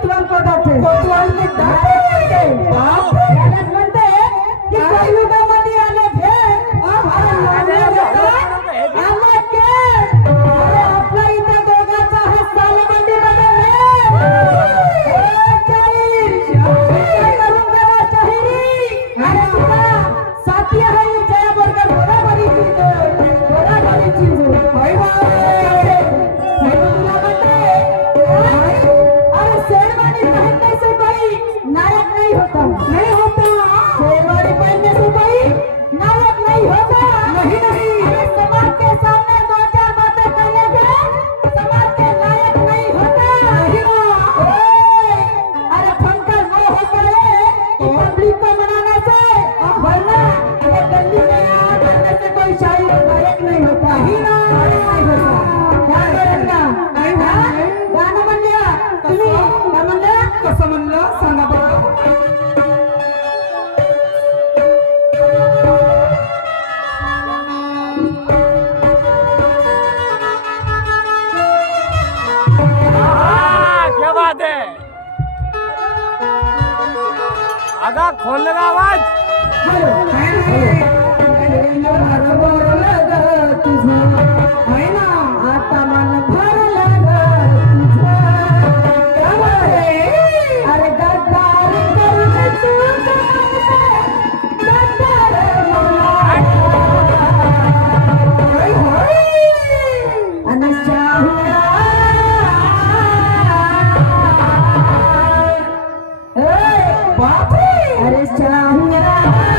कोतवाल पदाचे कोतवाल के दाते बाप यालाच म्हणते की कलियुगामध्ये आले भेट आले के अरे आपला इथे दोघाचा हा सालबंदी बदलले काय करून करा शाहिरी अरे तुला साथी आहे जया बरोबर बरोबरी चीज होय तुला म्हणते अरे शेरवानी पहनने से कोई नायक नहीं होता नहीं होता शेरवानी पहनने से कोई नायक नहीं होता नहीं नहीं अरे समाज के सामने दो चार बातें करने पे समाज के नायक नहीं होता नहीं अरे फंकर वो होता है कि पब्लिक को मनाने से वरना ये गली में करने से कोई शायर नायक नहीं होता ही ना नहीं होता क्या करेंगा गाणं म्हणल्या तुम्ही काय म्हणल्या कसं म्हणलं सांगा बरं क्या बात है आगा खोल लगा आवाज आता मन भरलं अरे गद्दार करून तू गद्दार अरे शाहुरा अरे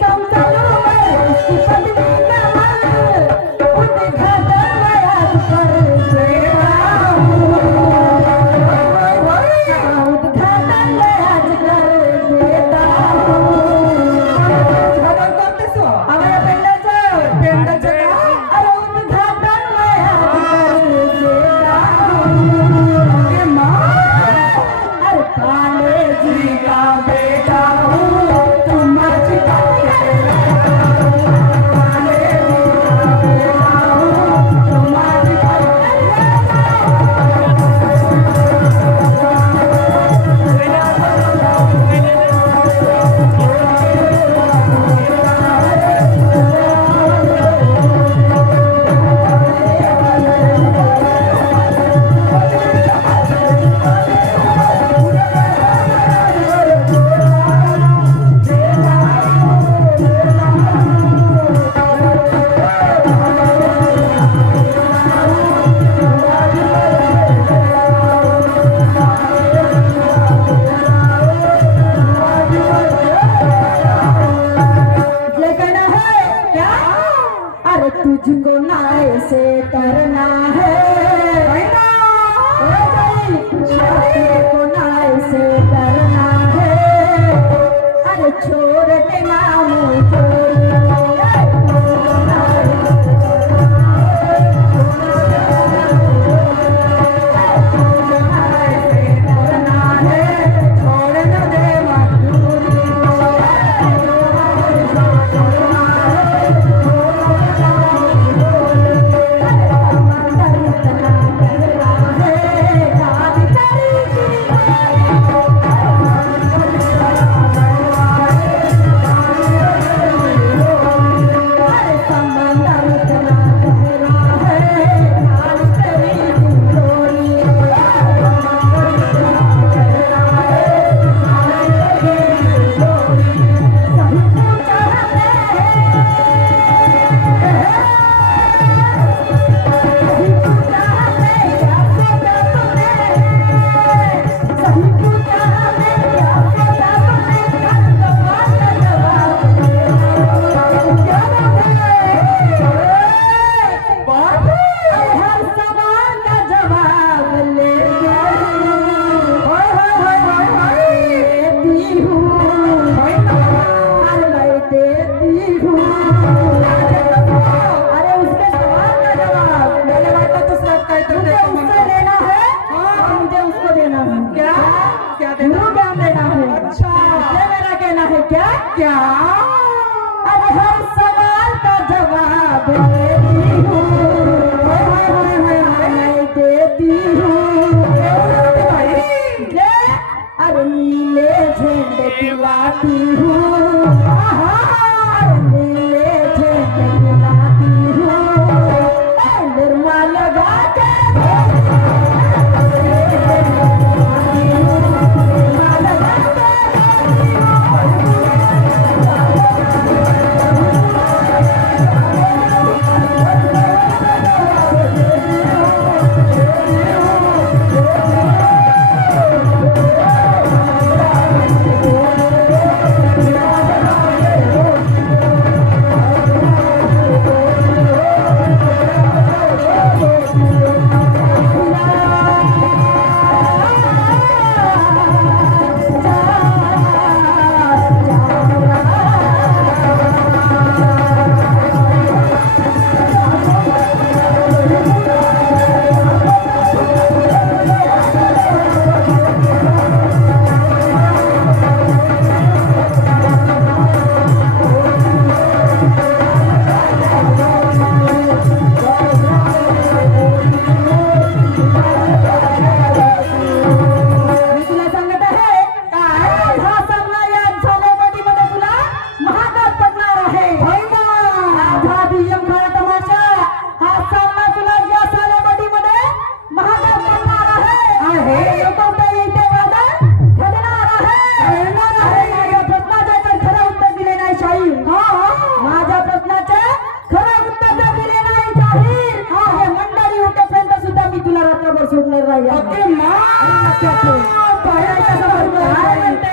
काम चालू है उसकी पत्नी का मन उद्घाटन मैं आज कर देता हूँ उद्घाटन मैं आज कर देता हूँ उद्घाटन करतेस हमारा पेंडाचं पेंडाचं का? अरे उद्घाटन मैं आज कर देता हूँ ए माँ अरे काले जी का बेटा हूँ तुम मर्जी लेकर है क्या अरे तुझको ना ऐसे करना है तुझको ना ऐसे करना है अरे छोड़ देना मुझे क्या क्या अरे हर सवाल का जवाब देती हूँ मैं देती हूँ अरे नीले झंडे दिलाती हूँ नीले झंडे दिलाती हूँ निर्मा लगा के सोडणार नाही ओके मा पायाच्या समोर काय म्हणते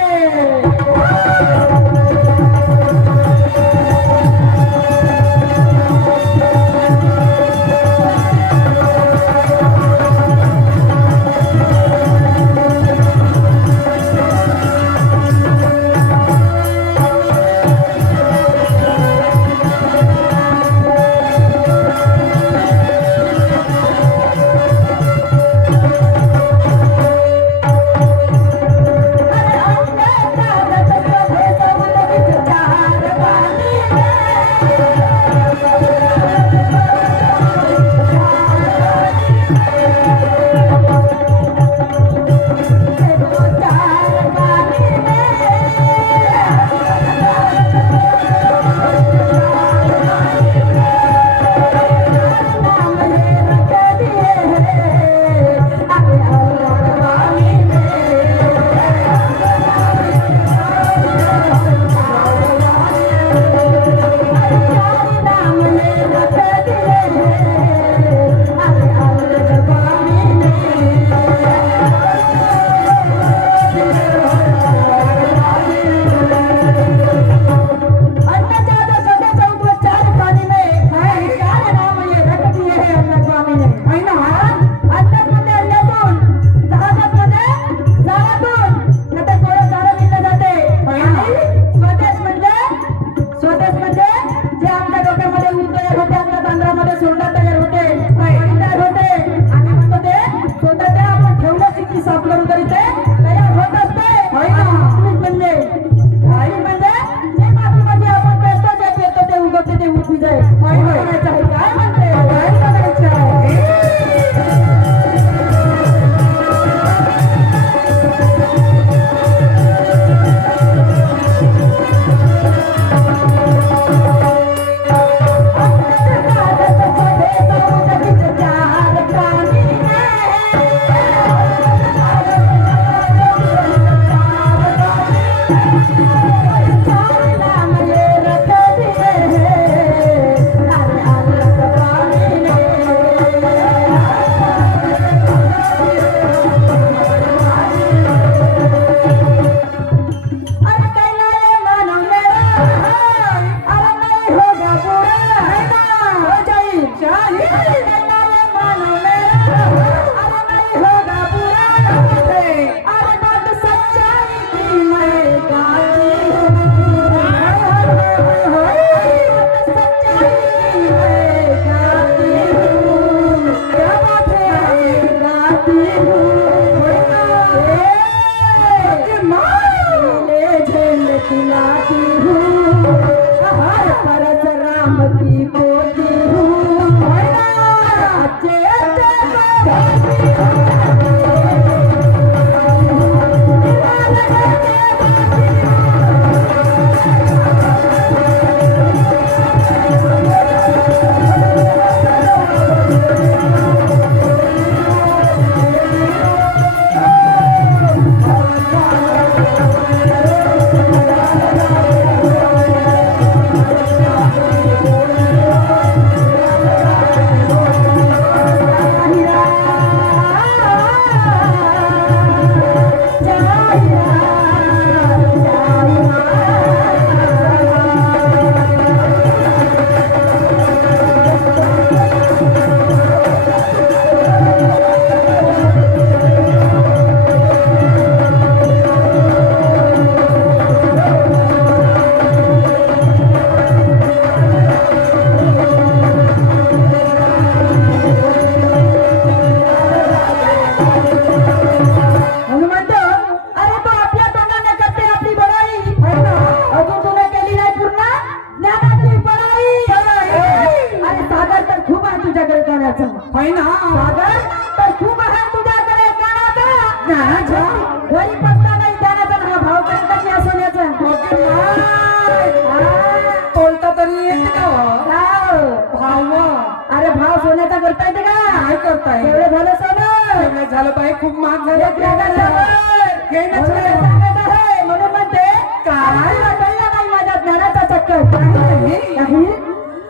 तुझं आहे काय म्हणायचं आहे काय म्हणते काय म्हणायचं आहे? घरी पत्ता नाही त्याचा हा भाव करेल का या सोन्याचा बोलता तरी येते का हो? भाव अरे भाव सोन्याचा करता येते का काय करताय? एवढं झालं सोनं एवढं झालं बाई, खूप महाग झालं. एक लाखाचं झालं. घे ना म्हणून सोनं. सांगत आहे, म्हणून म्हणते काय? तुला कळलं नाही माझ्या ज्ञानाचा चक्कर काही?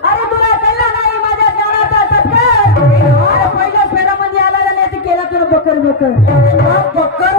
अरे तुला कळलं नाही माझ्या ज्ञानाचा चक्कर अरे पहिल्या फेरामध्ये आला आणि ते केला तुला बकर बकर बकर